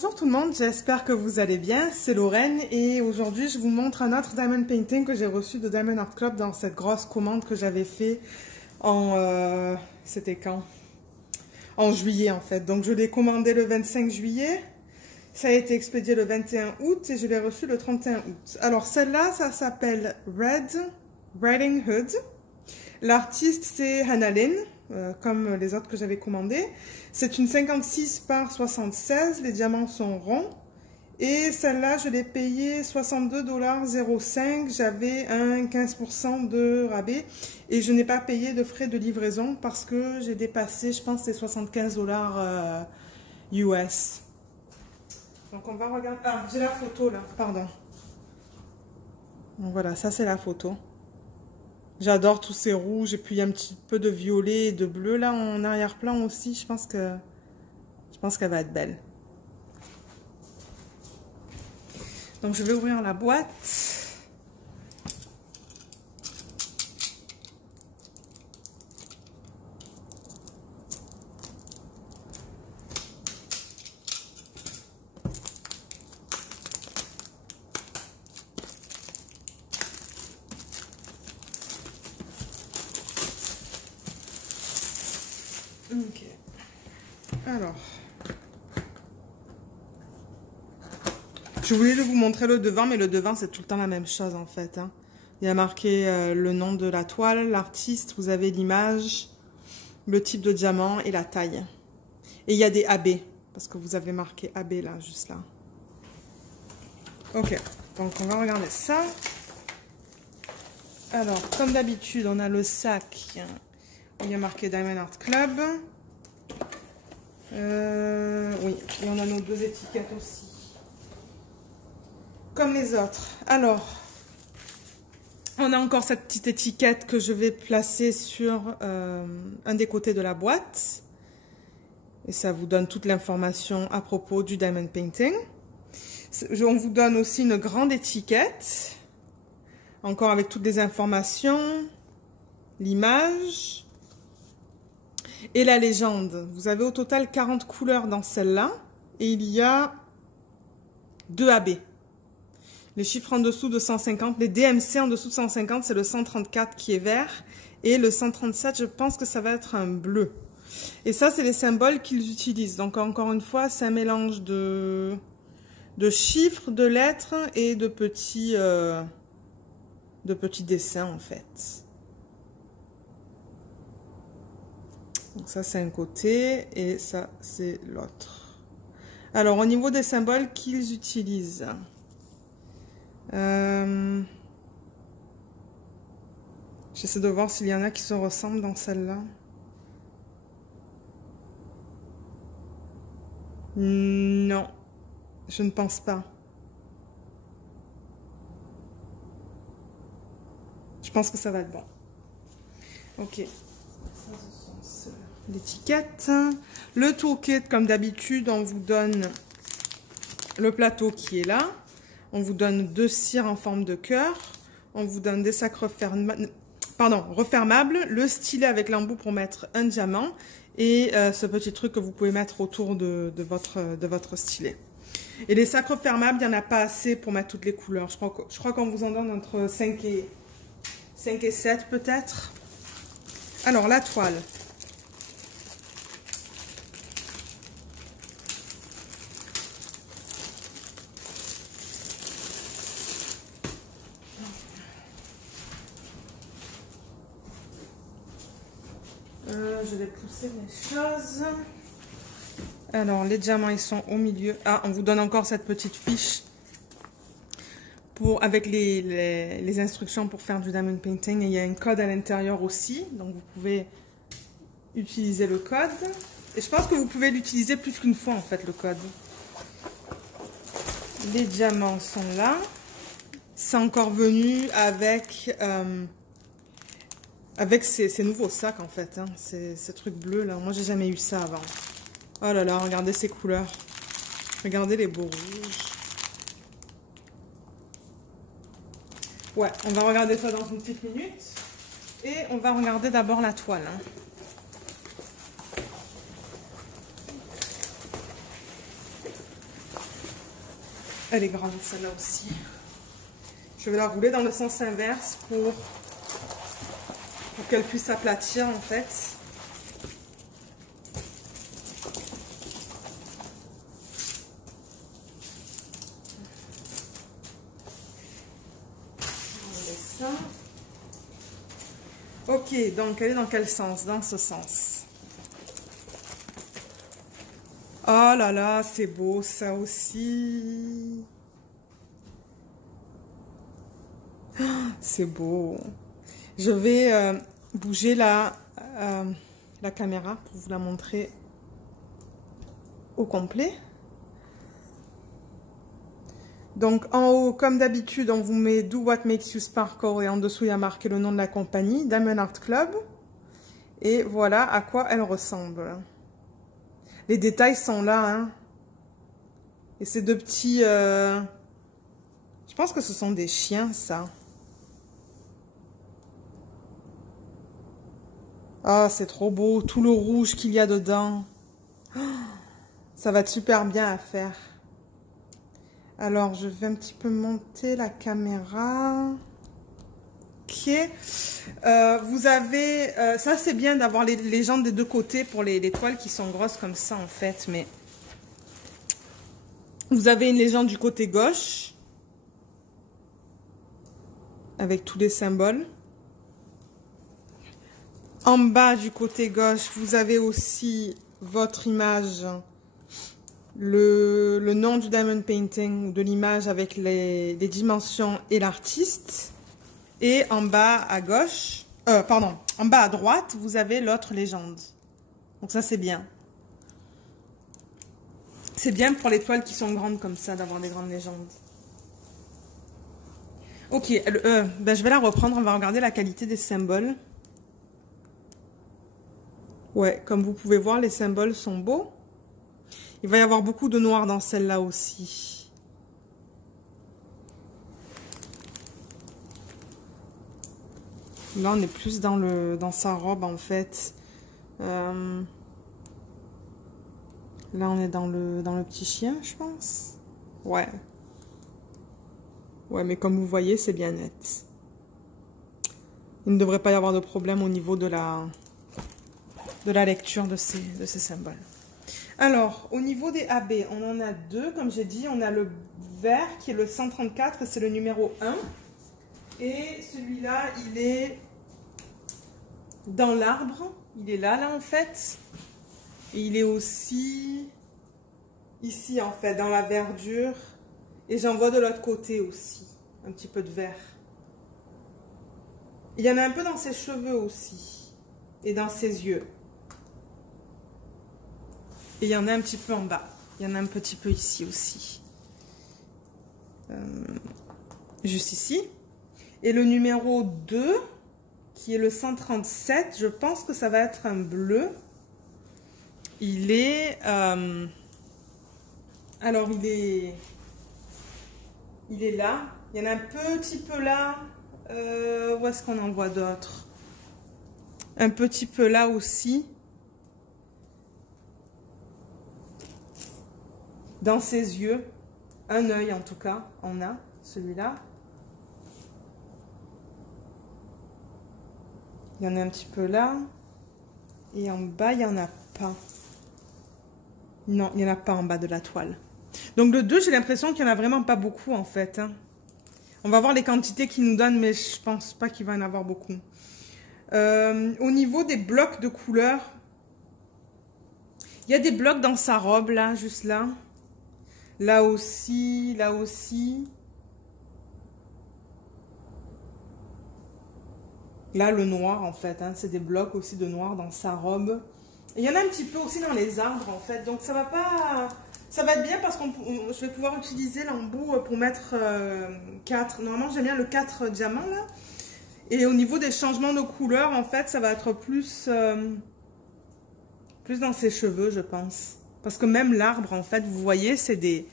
Bonjour tout le monde, j'espère que vous allez bien, c'est Lorraine et aujourd'hui je vous montre un autre diamond painting que j'ai reçu de Diamond Art Club dans cette grosse commande que j'avais fait en... c'était quand? En juillet en fait, donc je l'ai commandé le 25 juillet, ça a été expédié le 21 août et je l'ai reçu le 31 août. Alors celle-là, ça s'appelle Red Riding Hood, l'artiste c'est Hannah Lynn. Comme les autres que j'avais commandées. C'est une 56 par 76, les diamants sont ronds. Et celle-là, je l'ai payée 62,05 $. J'avais un 15% de rabais. Et je n'ai pas payé de frais de livraison parce que j'ai dépassé, je pense, les 75 $ US. Donc on va regarder... Ah, j'ai la photo là, pardon. Donc voilà, ça c'est la photo. J'adore tous ces rouges et puis il y a un petit peu de violet et de bleu là en arrière-plan aussi. Je pense qu'elle va être belle. Donc je vais ouvrir la boîte. Ok. Alors, je voulais vous montrer le devant, mais le devant c'est tout le temps la même chose en fait. Hein. Il y a marqué le nom de la toile, l'artiste, vous avez l'image, le type de diamant et la taille. Et il y a des AB, parce que vous avez marqué AB là, juste là. Ok, donc on va regarder ça. Alors, comme d'habitude, on a le sac. Il y a marqué Diamond Art Club. Oui, et on a nos deux étiquettes aussi. Comme les autres. Alors, on a encore cette petite étiquette que je vais placer sur un des côtés de la boîte. Et ça vous donne toute l'information à propos du Diamond Painting. On vous donne aussi une grande étiquette. Encore avec toutes les informations. L'image. Et la légende. Vous avez au total 40 couleurs dans celle-là. Et il y a 2 AB. Les chiffres en dessous de 150. Les DMC en dessous de 150, c'est le 134 qui est vert. Et le 137, je pense que ça va être un bleu. Et ça, c'est les symboles qu'ils utilisent. Donc, encore une fois, c'est un mélange de chiffres, de lettres et de petits dessins, en fait. Donc ça c'est un côté et ça c'est l'autre. Alors au niveau des symboles qu'ils utilisent, j'essaie de voir s'il y en a qui se ressemblent dans celle-là. Non, je ne pense pas. Je pense que ça va être bon. Ok. L'étiquette, le toolkit comme d'habitude, on vous donne le plateau qui est là, on vous donne 2 cires en forme de cœur, on vous donne des sacs refermables, le stylet avec l'embout pour mettre un diamant et ce petit truc que vous pouvez mettre autour de votre stylet. Et les sacs refermables, il n'y en a pas assez pour mettre toutes les couleurs. Je crois qu'on vous en donne entre 5 et 7 peut-être. Alors la toile. Je vais pousser les choses. Alors, les diamants, ils sont au milieu. Ah, on vous donne encore cette petite fiche avec les instructions pour faire du diamond painting. Et il y a un code à l'intérieur aussi. Donc, vous pouvez utiliser le code. Et je pense que vous pouvez l'utiliser plus qu'une fois, en fait, le code. Les diamants sont là. C'est encore venu avec... avec ces nouveaux sacs, en fait, hein, ces trucs bleus, là. Moi, j'ai jamais eu ça avant. Oh là là, regardez ces couleurs. Regardez les beaux rouges. Ouais, on va regarder ça dans une petite minute. Et on va regarder d'abord la toile. Hein. Elle est grande, celle-là aussi. Je vais la rouler dans le sens inverse pour qu'elle puisse s'aplatir en fait. On met ça. Ok, donc elle est dans quel sens? Dans ce sens. Oh là là, c'est beau ça aussi. C'est beau. Je vais bouger la caméra pour vous la montrer au complet. Donc en haut, comme d'habitude, on vous met Do What Makes You Sparkle et en dessous, il y a marqué le nom de la compagnie, Diamond Art Club. Et voilà à quoi elle ressemble. Les détails sont là, hein. Et ces deux petits... je pense que ce sont des chiens, ça. Ah, c'est trop beau, tout le rouge qu'il y a dedans. Oh, ça va être super bien à faire. Alors, je vais un petit peu monter la caméra. Ok. Vous avez... ça, c'est bien d'avoir les jambes des deux côtés pour les toiles qui sont grosses comme ça, en fait. Mais vous avez une légende du côté gauche. Avec tous les symboles. En bas du côté gauche, vous avez aussi votre image, le nom du diamond painting, de l'image avec les dimensions et l'artiste. Et en bas à gauche, en bas à droite, vous avez l'autre légende. Donc ça, c'est bien. C'est bien pour les toiles qui sont grandes comme ça, d'avoir des grandes légendes. Ok, je vais la reprendre, on va regarder la qualité des symboles. Ouais, comme vous pouvez voir, les symboles sont beaux. Il va y avoir beaucoup de noir dans celle-là aussi. Là, on est plus dans sa robe, en fait. Là, on est dans le petit chien, je pense. Ouais. Ouais, mais comme vous voyez, c'est bien net. Il ne devrait pas y avoir de problème au niveau de la lecture de ces symboles. Alors, au niveau des AB, on en a deux, comme j'ai dit. On a le vert qui est le 134, c'est le numéro 1. Et celui-là, il est dans l'arbre. Il est là, en fait. Et il est aussi ici, en fait, dans la verdure. Et j'en vois de l'autre côté aussi, un petit peu de vert. Il y en a un peu dans ses cheveux aussi. Et dans ses yeux. Et il y en a un petit peu en bas. Il y en a un petit peu ici aussi. Juste ici. Et le numéro 2, qui est le 137, je pense que ça va être un bleu. Il est... alors, il est là. Il y en a un petit peu là. Où est-ce qu'on en voit d'autres? Un petit peu là aussi. Dans ses yeux, un œil en tout cas, on a celui-là. Il y en a un petit peu là. Et en bas, il n'y en a pas. Non, il n'y en a pas en bas de la toile. Donc le 2, j'ai l'impression qu'il n'y en a vraiment pas beaucoup en fait. Hein. On va voir les quantités qu'il nous donne, mais je pense pas qu'il va y en avoir beaucoup. Au niveau des blocs de couleurs, il y a des blocs dans sa robe, là, juste là. Là aussi, là aussi. Là, le noir, en fait. Hein, c'est des blocs aussi de noir dans sa robe. Et il y en a un petit peu aussi dans les arbres, en fait. Donc, ça va pas... Ça va être bien parce que je vais pouvoir utiliser l'embout pour mettre 4. Normalement, j'aime bien le 4 diamants, là. Et au niveau des changements de couleur, en fait, ça va être plus dans ses cheveux, je pense. Parce que même l'arbre, en fait, vous voyez, c'est des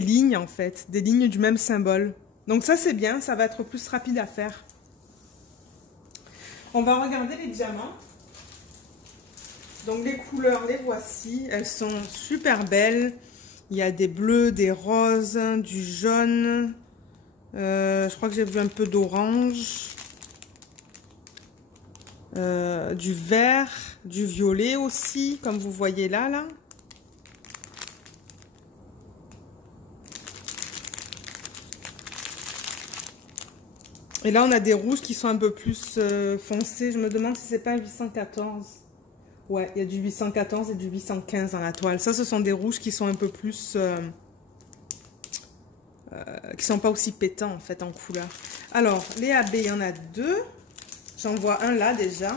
lignes, en fait. Des lignes du même symbole. Donc ça, c'est bien. Ça va être plus rapide à faire. On va regarder les diamants. Donc les couleurs, les voici. Elles sont super belles. Il y a des bleus, des roses, du jaune. Je crois que j'ai vu un peu d'orange. Du vert, du violet aussi, comme vous voyez là. Et là, on a des rouges qui sont un peu plus foncés. Je me demande si c'est pas 814. Ouais, il y a du 814 et du 815 dans la toile. Ça, ce sont des rouges qui sont un peu plus... qui sont pas aussi pétants, en fait, en couleur. Alors, les AB, il y en a deux. J'en vois un là, déjà.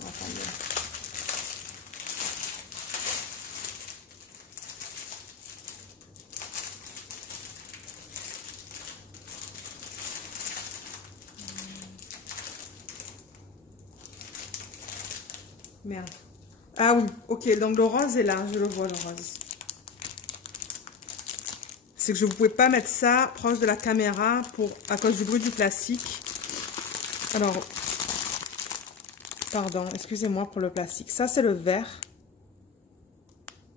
Attendez. Merde. Ah oui, ok, donc le rose est là, je le vois le rose. C'est que je ne pouvais pas mettre ça proche de la caméra à cause du bruit du plastique. Alors, pardon, excusez-moi pour le plastique. Ça, c'est le vert.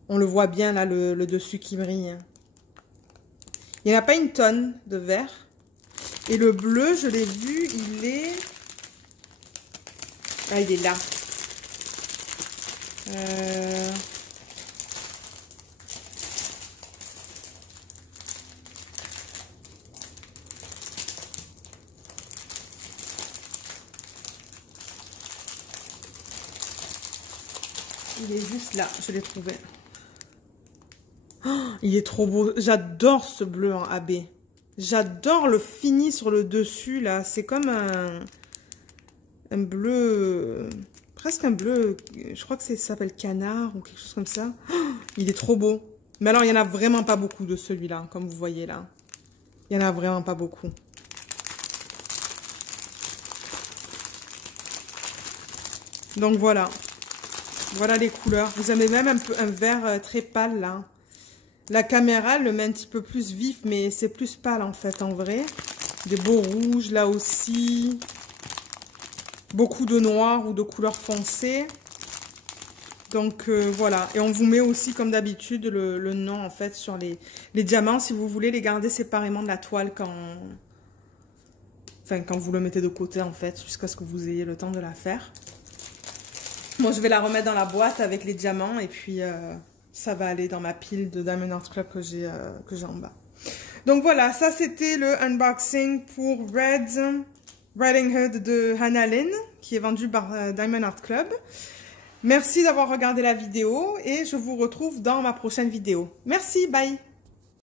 On le voit bien là, le dessus qui brille. Il n'y en a pas une tonne de vert. Et le bleu, je l'ai vu, il est... Ah, il est là. Il est juste là, je l'ai trouvé. Oh, il est trop beau. J'adore ce bleu en AB. J'adore le fini sur le dessus là. C'est comme un bleu... Presque un bleu, je crois que ça s'appelle canard ou quelque chose comme ça. Oh, il est trop beau. Mais alors, il n'y en a vraiment pas beaucoup de celui-là, comme vous voyez là. Il n'y en a vraiment pas beaucoup. Donc voilà. Voilà les couleurs. Vous avez même un vert très pâle là. La caméra le met un petit peu plus vif, mais c'est plus pâle en fait en vrai. Des beaux rouges là aussi. Beaucoup de noir ou de couleur foncée. Donc voilà. Et on vous met aussi comme d'habitude le nom en fait sur les diamants si vous voulez les garder séparément de la toile quand vous le mettez de côté en fait jusqu'à ce que vous ayez le temps de la faire. Moi je vais la remettre dans la boîte avec les diamants et puis ça va aller dans ma pile de Diamond Art Club que j'ai en bas. Donc voilà, ça c'était le unboxing pour Riding Hood de Hannah Lynn, qui est vendu par Diamond Art Club. Merci d'avoir regardé la vidéo et je vous retrouve dans ma prochaine vidéo. Merci, bye!